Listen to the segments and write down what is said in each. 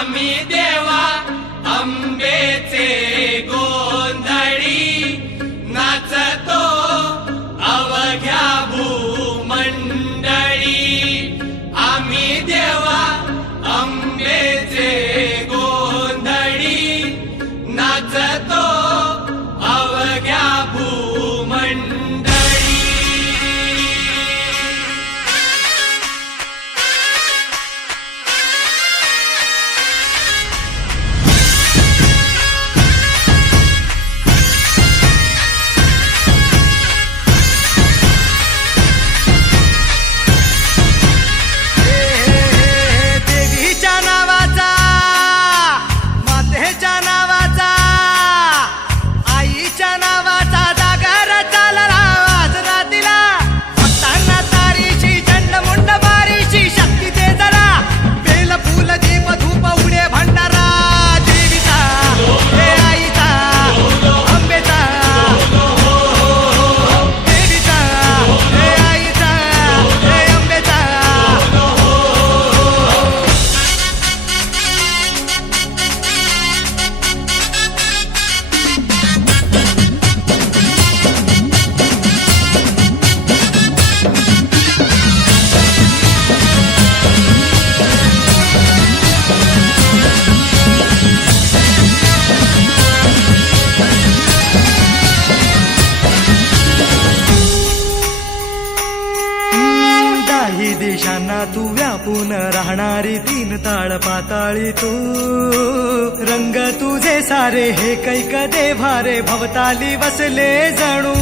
आम्ही देवा अंबेचे दिशांना तू व्यापून राहणारी तीन ताळ पाताळी तू. रंग तुझे सारे हे कैक देभारे भवताली बसले जणू.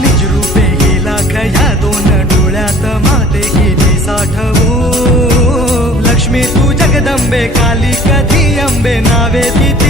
निजरूपे गेला खया दोन डोळ्यात माते गेली साठवू. लक्ष्मी तू जगदंबे काली कधी अंबे नावे तिथी